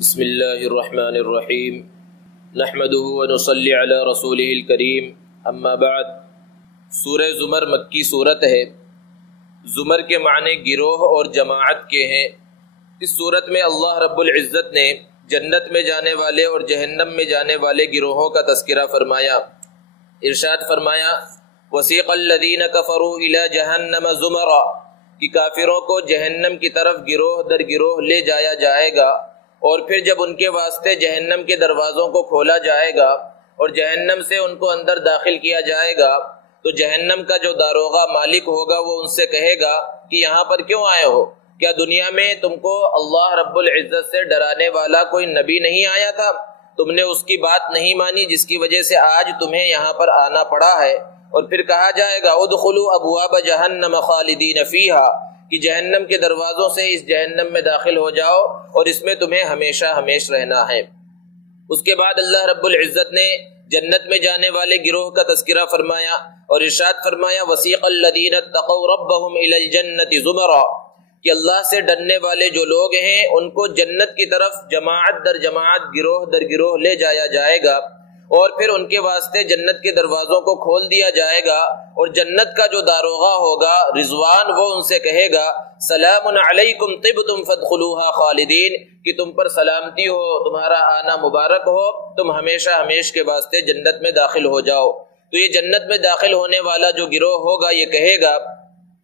بسم اللہ الرحمن الرحیم نحمده ونصلی علی رسولہ الکریم اما بعد۔ سورہ زمر مکی صورت ہے۔ زمر کے معنی گروہ اور جماعت کے ہیں۔ اس صورت میں اللہ رب العزت نے جنت میں جانے والے اور جہنم میں جانے والے گروہوں کا تذکرہ فرمایا۔ ارشاد فرمایا وسیق الذین کفروا الی جہنم زمرا، کہ کافروں کو جہنم کی طرف گروہ در گروہ لے جایا جائے گا، اور پھر جب ان کے واسطے جہنم کے دروازوں کو کھولا جائے گا اور جہنم سے ان کو اندر داخل کیا جائے گا تو جہنم کا جو داروغہ مالک ہوگا وہ ان سے کہے گا کہ یہاں پر کیوں آئے ہو؟ کیا دنیا میں تم کو اللہ رب العزت سے ڈرانے والا کوئی نبی نہیں آیا تھا؟ تم نے اس کی بات نہیں مانی جس کی وجہ سے آج تمہیں یہاں پر آنا پڑا ہے۔ اور پھر کہا جائے گا ادخلوا ابواب جہنم خالدین فیہا، کہ جہنم کے دروازوں سے اس جہنم میں داخل ہو جاؤ اور اس میں تمہیں ہمیشہ ہمیش رہنا ہے۔ اس کے بعد اللہ رب العزت نے جنت میں جانے والے گروہ کا تذکرہ فرمایا اور ارشاد فرمایا وسیق الذین اتقوا ربهم الی الجنۃ زمرا، کہ اللہ سے ڈرنے والے جو لوگ ہیں ان کو جنت کی طرف جماعت در جماعت گروہ در گروہ لے جایا جائے گا، اور پھر ان کے واسطے جنت کے دروازوں کو کھول دیا جائے گا، اور جنت کا جو داروغہ ہوگا رضوان وہ ان سے کہے گا سلام علیکم طبتم فادخلوها خالدین، کہ تم پر سلامتی ہو، تمہارا آنا مبارک ہو، تم ہمیشہ ہمیش کے واسطے جنت میں داخل ہو جاؤ۔ تو یہ جنت میں داخل ہونے والا جو گروہ ہوگا یہ کہے گا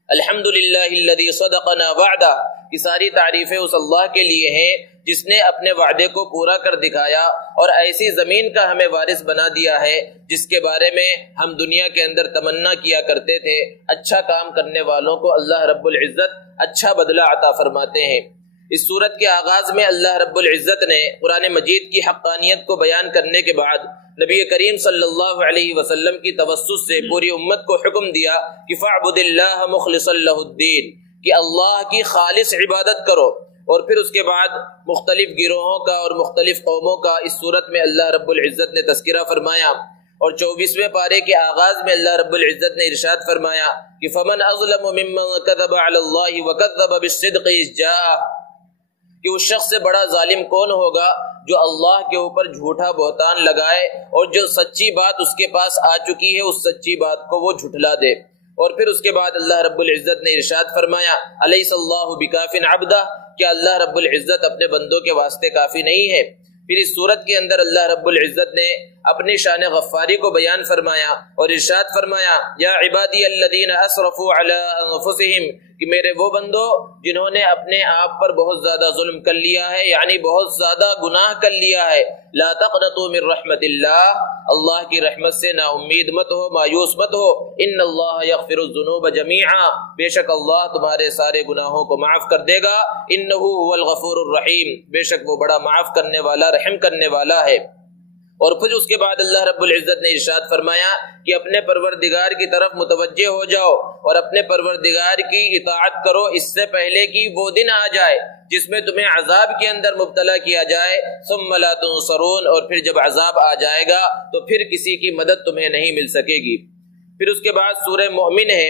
الحمدللہ الذی صدقنا وعدہ، کہ ساری تعریفیں اس اللہ کے لیے ہیں جس نے اپنے وعدے کو پورا کر دکھایا اور ایسی زمین کا ہمیں وارث بنا دیا ہے جس کے بارے میں ہم دنیا کے اندر تمنا کیا کرتے تھے۔ اچھا کام کرنے والوں کو اللہ رب العزت اچھا بدلہ عطا فرماتے ہیں۔ اس صورت کے آغاز میں اللہ رب العزت نے قرآن مجید کی حقانیت کو بیان کرنے کے بعد نبی کریم صلی اللہ علیہ وسلم کی توسط سے پوری امت کو حکم دیا کہ فاعبد اللہ مخلصا لہ الدین، کہ اللہ کی خالص عبادت کرو۔ اور پھر اس کے بعد مختلف گروہوں کا اور مختلف قوموں کا اس صورت میں اللہ رب العزت نے تذکرہ فرمایا، اور 24ویں پارے کے آغاز میں اللہ رب العزت نے ارشاد فرمایا کہ فمن اظلم ممن کذب علی اللہ وکذب بالصدق اذ جاءہ، کہ اس شخص سے بڑا ظالم کون ہوگا جو اللہ کے اوپر جھوٹا بہتان لگائے اور جو سچی بات اس کے پاس آ چکی ہے اس سچی بات کو وہ جھٹلا دے۔ اور پھر اس کے بعد اللہ رب العزت نے ارشاد فرمایا الیس اللہ بکاف عبدہ، کہ اللہ رب العزت اپنے بندوں کے واسطے کافی نہیں ہے۔ پھر اس صورت کے اندر اللہ رب العزت نے اپنی شان غفاری کو بیان فرمایا اور ارشاد فرمایا یا عبادی الذین اسرفوا علی انفسہم، کہ میرے وہ بندو جنہوں نے اپنے آپ پر بہت زیادہ ظلم کر لیا ہے، یعنی بہت زیادہ گناہ کر لیا ہے، لا تقنطوا من رحمت اللہ، اللہ کی رحمت سے نا امید مت ہو، مایوس مت ہو، ان اللہ یغفر الذنوب جمیعا، بے شک اللہ تمہارے سارے گناہوں کو معاف کر دے گا، انہ هو الغفور الرحیم، بے شک وہ بڑا معاف کرنے والا رحم کرنے والا ہے۔ اور پھر اس کے بعد اللہ رب العزت نے ارشاد فرمایا کہ اپنے پروردگار کی طرف متوجہ ہو جاؤ اور اپنے پروردگار کی اطاعت کرو اس سے پہلے کہ وہ دن آ جائے جس میں تمہیں عذاب کے اندر مبتلا کیا جائے، ثم لا تنصرون، اور پھر جب عذاب آ جائے گا تو پھر کسی کی مدد تمہیں نہیں مل سکے گی۔ پھر اس کے بعد سورہ مومن ہے۔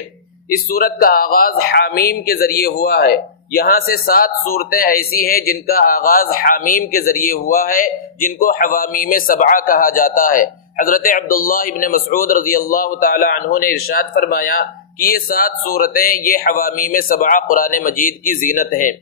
اس سورت کا آغاز حامیم کے ذریعے ہوا ہے۔ یہاں سے 7 صورتیں ایسی ہیں جن کا آغاز حامیم کے ذریعے ہوا ہے، جن کو حوامیم سبعہ کہا جاتا ہے۔ حضرت عبداللہ ابن مسعود رضی اللہ تعالی عنہ نے ارشاد فرمایا کہ یہ 7 صورتیں یہ حوامیم سبعہ قرآن مجید کی زینت ہیں۔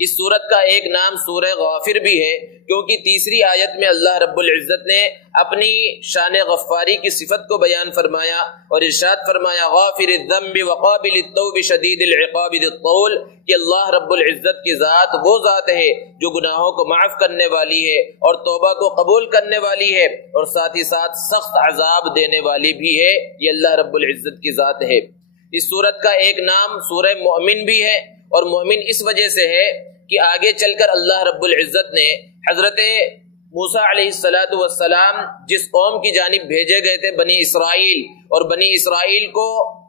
اس صورت کا ایک نام سورہ غافر بھی ہے، کیونکہ تیسری آیت میں اللہ رب العزت نے اپنی شان غفاری کی صفت کو بیان فرمایا اور ارشاد فرمایا غافر الذنب وقابل التوب شدید العقاب ذی الطول، کہ اللہ رب العزت کی ذات وہ ذات ہے جو گناہوں کو معاف کرنے والی ہے اور توبہ کو قبول کرنے والی ہے، اور ساتھ ہی ساتھ سخت عذاب دینے والی بھی ہے، یہ اللہ رب العزت کی ذات ہے۔ اس صورت کا ایک نام سورہ مومن بھی ہے، اور مومن اس وجہ سے ہے کہ آگے چل کر اللہ رب العزت نے حضرت موسیٰ علیہ السلام جس قوم کی جانب بھیجے گئے تھے بنی اسرائیل، اور بنی اسرائیل کو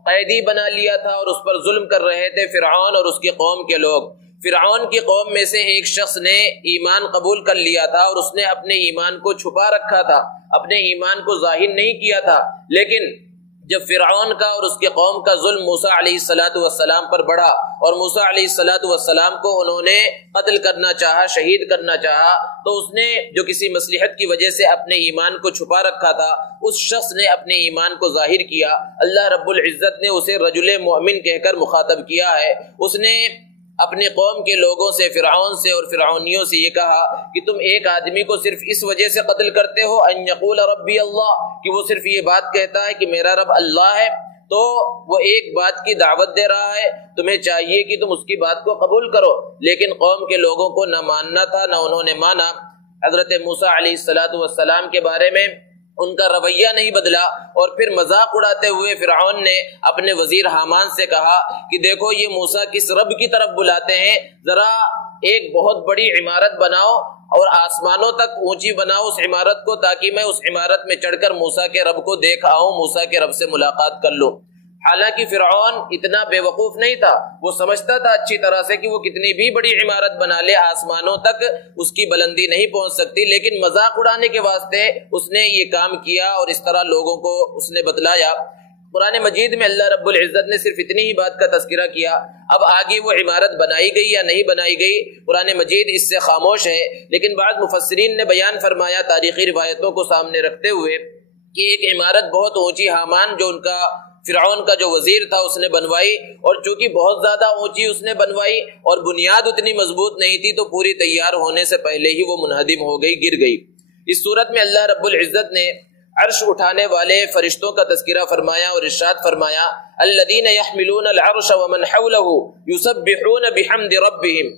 قیدی بنا لیا تھا اور اس پر ظلم کر رہے تھے فرعون اور اس کی قوم کے لوگ۔ فرعون کی قوم میں سے ایک شخص نے ایمان قبول کر لیا تھا اور اس نے اپنے ایمان کو چھپا رکھا تھا، اپنے ایمان کو ظاہر نہیں کیا تھا، لیکن جب فرعون کا اور اس کے قوم کا ظلم موسیٰ علیہ السلام پر بڑھا اور موسیٰ علیہ السلام کو انہوں نے قتل کرنا چاہا، شہید کرنا چاہا، تو اس نے جو کسی مصلحت کی وجہ سے اپنے ایمان کو چھپا رکھا تھا، اس شخص نے اپنے ایمان کو ظاہر کیا۔ اللہ رب العزت نے اسے رجل مؤمن کہہ کر مخاطب کیا ہے۔ اس نے اپنے قوم کے لوگوں سے، فرعون سے اور فرعونیوں سے یہ کہا کہ تم ایک آدمی کو صرف اس وجہ سے قتل کرتے ہو ان یقول ربی اللہ، کہ وہ صرف یہ بات کہتا ہے کہ میرا رب اللہ ہے، تو وہ ایک بات کی دعوت دے رہا ہے، تمہیں چاہیے کہ تم اس کی بات کو قبول کرو، لیکن قوم کے لوگوں کو نہ ماننا تھا، نہ انہوں نے مانا۔ حضرت موسیٰ علیہ السلام کے بارے میں ان کا رویہ نہیں بدلا، اور پھر مذاق اڑاتے ہوئے فرعون نے اپنے وزیر حامان سے کہا کہ دیکھو یہ موسیٰ کس رب کی طرف بلاتے ہیں، ذرا ایک بہت بڑی عمارت بناؤ اور آسمانوں تک اونچی بناؤ اس عمارت کو، تاکہ میں اس عمارت میں چڑھ کر موسیٰ کے رب کو دیکھ آؤں، موسیٰ کے رب سے ملاقات کر لوں۔ حالانکہ فرعون اتنا بے وقوف نہیں تھا، وہ سمجھتا تھا اچھی طرح سے کہ وہ کتنی بھی بڑی عمارت بنا لے آسمانوں تک اس کی بلندی نہیں پہنچ سکتی، لیکن مذاق اڑانے کے واسطے اس نے یہ کام کیا اور اس طرح لوگوں کو اس نے بتلایا۔ قرآن مجید میں اللہ رب العزت نے صرف اتنی ہی بات کا تذکرہ کیا، اب آگے وہ عمارت بنائی گئی یا نہیں بنائی گئی قرآن مجید اس سے خاموش ہے، لیکن بعض مفسرین نے بیان فرمایا تاریخی روایتوں کو سامنے رکھتے ہوئے کہ ایک عمارت بہت اونچی حامان جو ان کا فرعون کا جو وزیر تھا اس نے بنوائی، اور چونکہ بہت زیادہ اونچی اس نے بنوائی اور بنیاد اتنی مضبوط نہیں تھی تو پوری تیار ہونے سے پہلے ہی وہ منہدم ہو گئی، گر گئی۔ اس صورت میں اللہ رب العزت نے عرش اٹھانے والے فرشتوں کا تذکرہ فرمایا اور ارشاد فرمایا الذین یحملون العرش ومن حولہ یسبحون بحمد ربہم،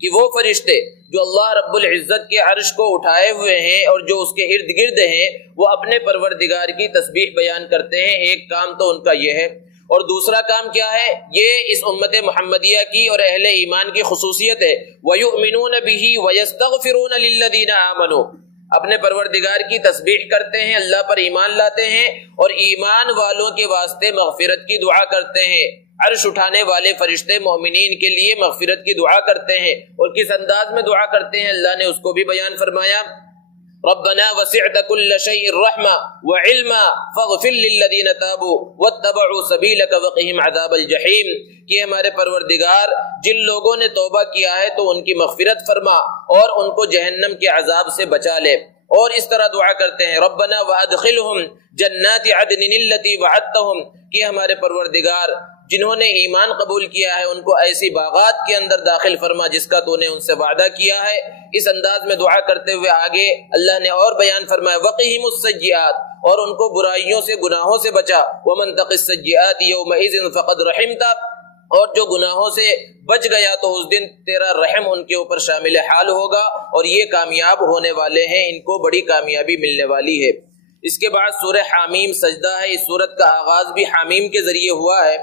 کہ وہ فرشتے جو اللہ رب العزت کے عرش کو اٹھائے ہوئے ہیں اور جو اس کے ارد گرد ہیں وہ اپنے پروردگار کی تسبیح بیان کرتے ہیں۔ ایک کام تو ان کا یہ ہے، اور دوسرا کام کیا ہے؟ یہ اس امت محمدیہ کی اور اہل ایمان کی خصوصیت ہے، وَيُؤْمِنُونَ بِهِ وَيَسْتَغْفِرُونَ لِلَّذِينَ آمَنُوا، اپنے پروردگار کی تسبیح کرتے ہیں، اللہ پر ایمان لاتے ہیں اور ایمان والوں کے واسطے مغفرت کی دعا کرتے ہیں۔ عرش اٹھانے والے فرشتے مومنین کے لیے مغفرت کی دعا کرتے ہیں، اور کس انداز میں دعا کرتے ہیں اللہ نے اس کو بھی بیان فرمایا، ربنا وسعت كل شيء رحمة وعلما فاغفر للذين تابوا واتبعوا سبيلك وقهم عذاب الجحيم، کہ ہمارے پروردگار جن لوگوں نے توبہ کیا ہے تو ان کی مغفرت فرما اور ان کو جہنم کے عذاب سے بچا لے۔ اور اس طرح دعا کرتے ہیں ربنا وادخلهم جنات عدن التي وعدتهم، کہ ہمارے پروردگار جنہوں نے ایمان قبول کیا ہے ان کو ایسی باغات کے اندر داخل فرما جس کا تو نے ان سے وعدہ کیا ہے۔ اس انداز میں دعا کرتے ہوئے آگے اللہ نے اور بیان فرمایا وقهم السیئات، اور ان کو برائیوں سے گناہوں سے بچا، ومن تق السیئات یومئذ فقد رحمتا، اور جو گناہوں سے بچ گیا تو اس دن تیرا رحم ان کے اوپر شامل حال ہوگا، اور یہ کامیاب ہونے والے ہیں، ان کو بڑی کامیابی ملنے والی ہے۔ اس کے بعد سورہ حامیم سجدہ ہے۔ اس سورت کا آغاز بھی حامیم کے ذریعے ہوا ہے۔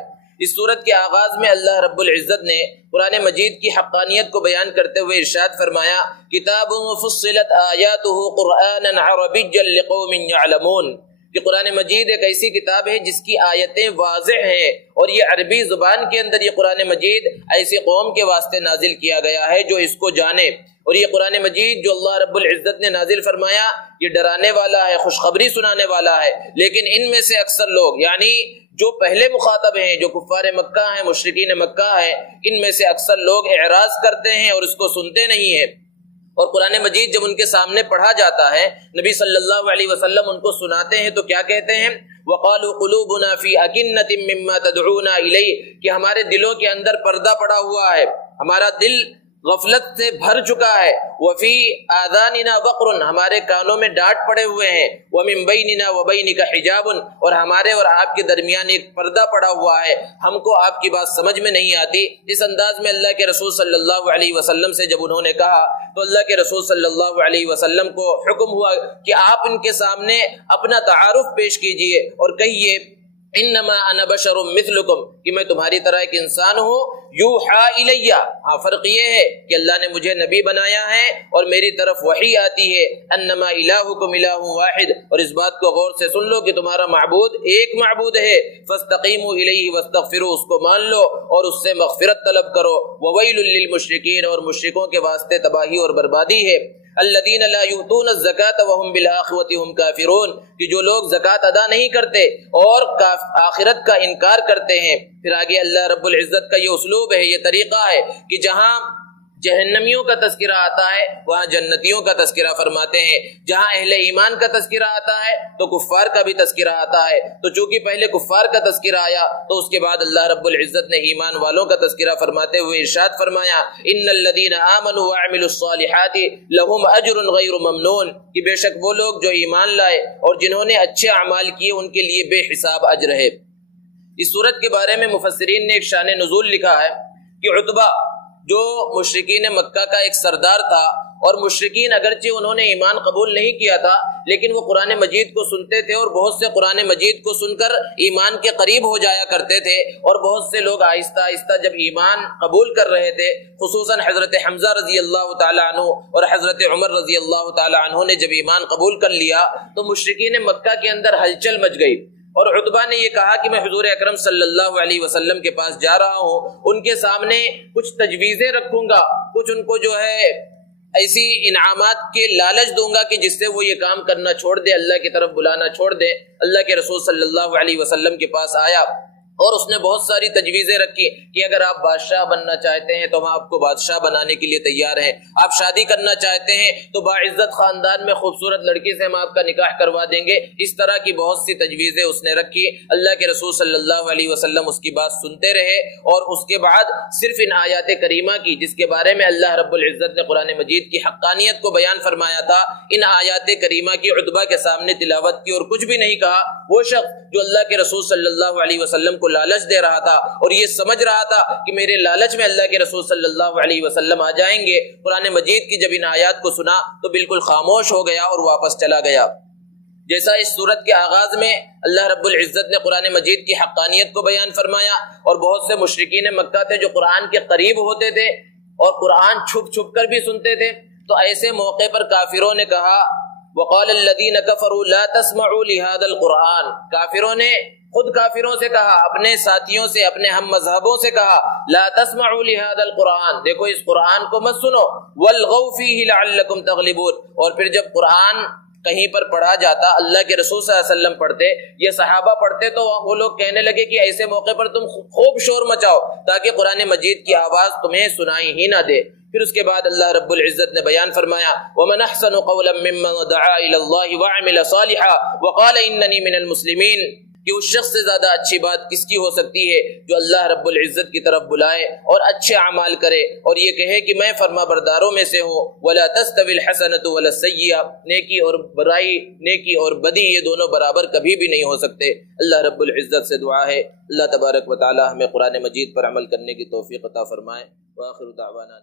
اس سورت کے آغاز میں اللہ رب العزت نے قرآن مجید کی حقانیت کو بیان کرتے ہوئے ارشاد فرمایا کتاب فصلت آیاتہ قرآنا عربیا لقوم یعلمون، کہ قرآن مجید ایک ایسی کتاب ہے جس کی آیتیں واضح ہیں، اور یہ عربی زبان کے اندر یہ قرآن مجید ایسی قوم کے واسطے نازل کیا گیا ہے جو اس کو جانے۔ اور یہ قرآن مجید جو اللہ رب العزت نے نازل فرمایا یہ ڈرانے والا ہے، خوشخبری سنانے والا ہے، لیکن ان میں سے اکثر لوگ، یعنی جو پہلے مخاطب ہیں، جو کفار مکہ ہیں، مشرکین مکہ ہیں، ان میں سے اکثر لوگ اعراض کرتے ہیں اور اس کو سنتے نہیں ہیں۔ اور قرآن مجید جب ان کے سامنے پڑھا جاتا ہے، نبی صلی اللہ علیہ وسلم ان کو سناتے ہیں تو کیا کہتے ہیں؟ وَقَالُوا قُلُوبُنَا فِي أَكِنَّةٍ مِّمَّا تَدْعُونَا إِلَيْهِ، کہ ہمارے دلوں کے اندر پردہ پڑا ہوا ہے، ہمارا دل غفلت سے بھر چکا ہے، وَفِي آذَانِنَا وَقْرٌ، ہمارے کانوں میں ڈانٹ پڑے ہوئے ہیں، وَمِن بَيْنِنَا وَبَيْنِكَ حِجَابٌ، اور ہمارے اور آپ کے درمیان ایک پردہ پڑا ہوا ہے، ہم کو آپ کی بات سمجھ میں نہیں آتی۔ اس انداز میں اللہ کے رسول صلی اللہ علیہ وسلم سے جب انہوں نے کہا تو اللہ کے رسول صلی اللہ علیہ وسلم کو حکم ہوا کہ آپ ان کے سامنے اپنا تعارف پیش کیجئے اور کہیے انما انا بشر مثلکم، کہ میں تمہاری طرح ایک انسان ہوں، یوحا الیہ، ہاں فرق یہ ہے کہ اللہ نے مجھے نبی بنایا ہے اور میری طرف وحی آتی ہے، انما الہکم الہ واحد، اور اس بات کو غور سے سن لو کہ تمہارا معبود ایک معبود ہے، فاستقیموا الیہ واستغفروا، اس کو مان لو اور اس سے مغفرت طلب کرو، وویل للمشرکین، اور مشرکوں کے واسطے تباہی اور بربادی ہے۔ الذین لا یؤتون الزکاة وهم بالآخرة هم کافرون، کہ جو لوگ زکوٰۃ ادا نہیں کرتے اور آخرت کا انکار کرتے ہیں۔ پھر آگے اللہ رب العزت کا یہ اسلوب ہے، یہ طریقہ ہے کہ جہاں جہنمیوں کا تذکرہ آتا ہے وہاں جنتیوں کا تذکرہ فرماتے ہیں، جہاں اہل ایمان کا تذکرہ آتا ہے تو کفار کا بھی تذکرہ آتا ہے۔ تو چونکہ پہلے کفار کا تذکرہ آیا تو اس کے بعد اللہ رب العزت نے ایمان والوں کا تذکرہ فرماتے ہوئے ارشاد فرمایا ان الذین آمنوا وعملوا الصالحات لهم اجر غیر ممنون، کہ بے شک وہ لوگ جو ایمان لائے اور جنہوں نے اچھے اعمال کیے ان کے لیے بے حساب اجر ہے۔ اس صورت کے بارے میں مفسرین نے ایک شان نزول لکھا ہے کہ عتبہ جو مشرکین مکہ کا ایک سردار تھا، اور مشرکین اگرچہ انہوں نے ایمان قبول نہیں کیا تھا لیکن وہ قرآن مجید کو سنتے تھے، اور بہت سے قرآن مجید کو سن کر ایمان کے قریب ہو جایا کرتے تھے، اور بہت سے لوگ آہستہ آہستہ جب ایمان قبول کر رہے تھے، خصوصاً حضرت حمزہ رضی اللہ تعالیٰ عنہ اور حضرت عمر رضی اللہ تعالیٰ عنہ نے جب ایمان قبول کر لیا تو مشرکین مکہ کے اندر ہلچل مچ گئی، اور عتبہ نے یہ کہا کہ میں حضور اکرم صلی اللہ علیہ وسلم کے پاس جا رہا ہوں، ان کے سامنے کچھ تجویزیں رکھوں گا، کچھ ان کو جو ہے ایسی انعامات کے لالچ دوں گا کہ جس سے وہ یہ کام کرنا چھوڑ دے، اللہ کی طرف بلانا چھوڑ دے۔ اللہ کے رسول صلی اللہ علیہ وسلم کے پاس آیا اور اس نے بہت ساری تجویزیں رکھی کہ اگر آپ بادشاہ بننا چاہتے ہیں تو ہم آپ کو بادشاہ بنانے کے لیے تیار ہیں، آپ شادی کرنا چاہتے ہیں تو باعزت خاندان میں خوبصورت لڑکی سے ہم آپ کا نکاح کروا دیں گے۔ اس طرح کی بہت سی تجویزیں اس نے رکھی۔ اللہ کے رسول صلی اللہ علیہ وسلم اس کی بات سنتے رہے، اور اس کے بعد صرف ان آیات کریمہ کی جس کے بارے میں اللہ رب العزت نے قرآن مجید کی حقانیت کو بیان فرمایا تھا، ان آیات کریمہ کی عتبہ کے سامنے تلاوت کی اور کچھ بھی نہیں کہا۔ وہ شخص جو اللہ کے رسول صلی اللہ علیہ وسلم کو لالچ دے رہا تھا اور یہ سمجھ رہا تھا کہ میرے لالچ میں اللہ کے رسول صلی اللہ علیہ وسلم آ جائیں گے، قرآن مجید کی جب ان آیات کو سنا تو بالکل خاموش ہو گیا اور واپس چلا گیا۔ جیسا اس صورت کے آغاز میں اللہ رب العزت نے قرآن مجید کی حقانیت کو بیان فرمایا، اور بہت سے مشرکین مکہ تھے جو قرآن کے قریب ہوتے تھے اور قرآن چھپ چھپ کر بھی سنتے تھے، تو ایسے موقع پر کافروں نے کہا وقال الذین کفروا لا تسمعوا لهذا القرآن، کافروں نے خود کافروں سے کہا، اپنے ساتھیوں سے، اپنے ہم مذہبوں سے کہا لا تسمعوا لهذا القرآن، دیکھو اس قرآن کو مت سنو، والغوا فیہ لعلکم تغلبون، اور پھر جب قرآن کہیں پر پڑھا جاتا، اللہ کے رسول صلی اللہ علیہ وسلم پڑھتے، یہ صحابہ پڑھتے، تو وہ لوگ کہنے لگے کہ ایسے موقع پر تم خوب شور مچاؤ تاکہ قرآن مجید کی آواز تمہیں سنائی ہی نہ دے۔ پھر اس کے بعد اللہ رب العزت نے بیان فرمایا وَمَنْ أَحْسَنُ قَوْلًا مِّمَّنْ دَعَا إِلَى اللَّهِ وَعَمِلَ صَالِحًا وَقَالَ إِنَّنِي مِنَ الْمُسْلِمِينَ، کہ اس شخص سے زیادہ اچھی بات کس کی ہو سکتی ہے جو اللہ رب العزت کی طرف بلائے اور اچھے اعمال کرے اور یہ کہے کہ میں فرما برداروں میں سے ہوں۔ وَلَا تَسْتَوِي الْحَسَنَةُ وَلَا السَّيِّئَةُ، نیکی اور برائی، نیکی اور بدی یہ دونوں برابر کبھی بھی نہیں ہو سکتے۔ اللہ رب العزت سے دعا ہے اللہ تبارک و تعالی ہمیں قرآن مجید پر عمل کرنے کی توفیق عطا فرمائے۔ وآخر دعوانا